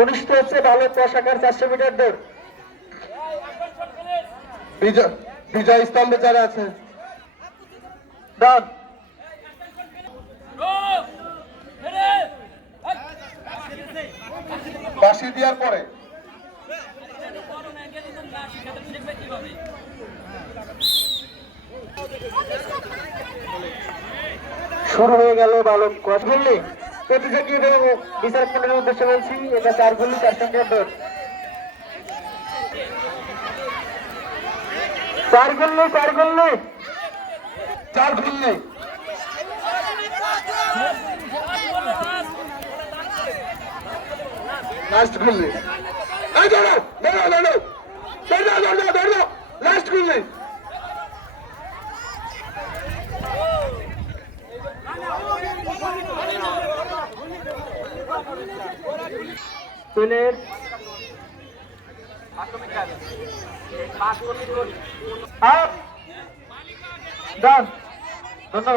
অনুষ্ঠিত হচ্ছে বালক শাখার 400 মিটার দৌড়। বিজয় স্তম্ভে যারা আছে বাঁশি দেওয়ার পরে শুরু হয়ে গেল বালক বললি প্রতিযোগী এবং বিচারক মন্ডলের উদ্দেশ্যে বলছি, এটা 4 গুলি 400 মিটার দৌড়। 4 গুলি 4 গুলি 4 গুলি লাস্ট গুলি। এই ধরো ধরো ধরো ধরো ধরো ধরো লাস্ট গুলি। চলের ধন্যবাদ।